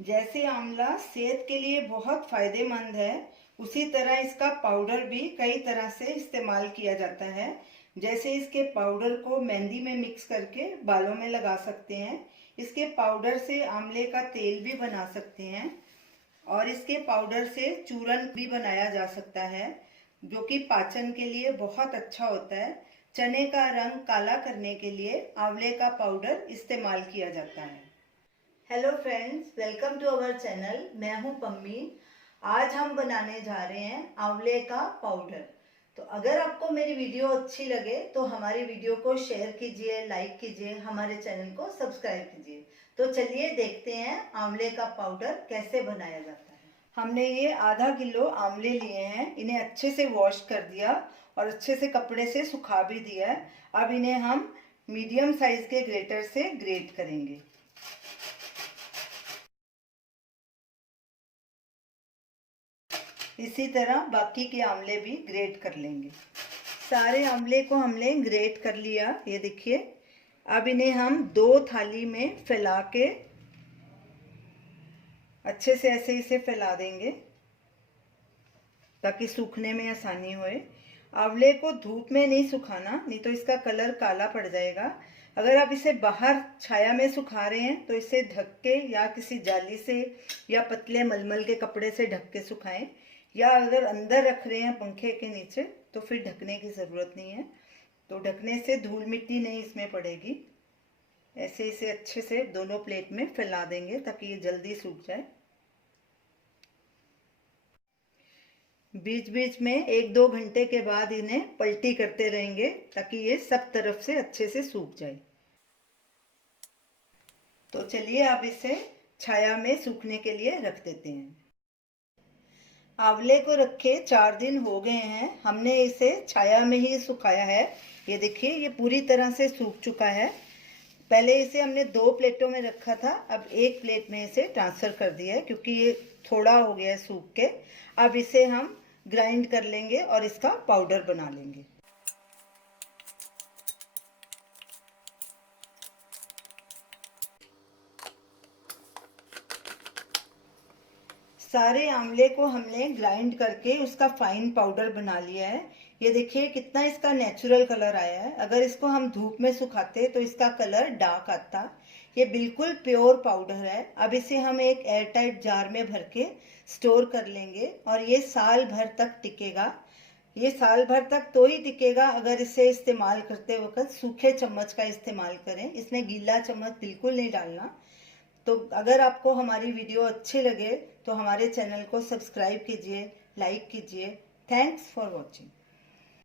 जैसे आंवला सेहत के लिए बहुत फायदेमंद है, उसी तरह इसका पाउडर भी कई तरह से इस्तेमाल किया जाता है। जैसे इसके पाउडर को मेहंदी में मिक्स करके बालों में लगा सकते हैं। इसके पाउडर से आंवले का तेल भी बना सकते हैं और इसके पाउडर से चूरन भी बनाया जा सकता है, जो कि पाचन के लिए बहुत अच्छा होता है। चने का रंग काला करने के लिए आंवले का पाउडर इस्तेमाल किया जाता है। Hello friends, welcome to our channel. मैं हूं पम्मी। आज हम बनाने जा रहे हैं आंवले का पाउडर। तो अगर आपको मेरी वीडियो अच्छी लगे तो हमारी वीडियो को शेयर कीजिए, लाइक कीजिए, हमारे चैनल को सब्सक्राइब कीजिए। तो चलिए देखते हैं आंवले का पाउडर कैसे बनाया जाता है। हमने ये आधा किलो आंवले लिए हैं। इन्हें अच्छे से वॉश कर दिया और अच्छे से कपड़े से सुखा भी दिया है। अब इन्हें हम मीडियम साइज के ग्रेटर से ग्रेट करेंगे। इसी तरह बाकी के आंवले भी ग्रेट कर लेंगे। सारे आंवले को हमने ग्रेट कर लिया, ये देखिए। अब इन्हें हम 2 थाली में फैला के अच्छे से ऐसे इसे फैला देंगे ताकि सूखने में आसानी होए। आंवले को धूप में नहीं सुखाना, नहीं तो इसका कलर काला पड़ जाएगा। अगर आप इसे बाहर छाया में सुखा रहे हैं तो इसे ढक के या किसी जाली से या पतले मलमल के कपड़े से ढक के सुखाएं, या अगर अंदर रख रहे हैं पंखे के नीचे तो फिर ढकने की ज़रूरत नहीं है। तो ढकने से धूल मिट्टी नहीं इसमें पड़ेगी। ऐसे इसे अच्छे से दोनों प्लेट में फैला देंगे ताकि ये जल्दी सूख जाए। बीच बीच में 1-2 घंटे के बाद इन्हें पलटी करते रहेंगे ताकि ये सब तरफ से अच्छे से सूख जाए। तो चलिए अब इसे छाया में सूखने के लिए रख देते हैं। आंवले को रखे 4 दिन हो गए हैं। हमने इसे छाया में ही सुखाया है। ये देखिए, ये पूरी तरह से सूख चुका है। पहले इसे हमने 2 प्लेटों में रखा था, अब 1 प्लेट में इसे ट्रांसफ़र कर दिया है क्योंकि ये थोड़ा हो गया है सूख के। अब इसे हम ग्राइंड कर लेंगे और इसका पाउडर बना लेंगे। सारे आंवले को हमने ग्राइंड करके उसका फाइन पाउडर बना लिया है। ये देखिए कितना इसका नेचुरल कलर आया है। अगर इसको हम धूप में सुखाते तो इसका कलर डार्क आता। ये बिल्कुल प्योर पाउडर है। अब इसे हम एक एयरटाइट जार में भर के स्टोर कर लेंगे और ये साल भर तक टिकेगा। ये साल भर तक तो ही टिकेगा अगर इसे इस्तेमाल करते वक्त सूखे चम्मच का इस्तेमाल करें। इसमें गीला चम्मच बिल्कुल नहीं डालना। तो अगर आपको हमारी वीडियो अच्छी लगे तो हमारे चैनल को सब्सक्राइब कीजिए, लाइक कीजिए। Thanks for watching.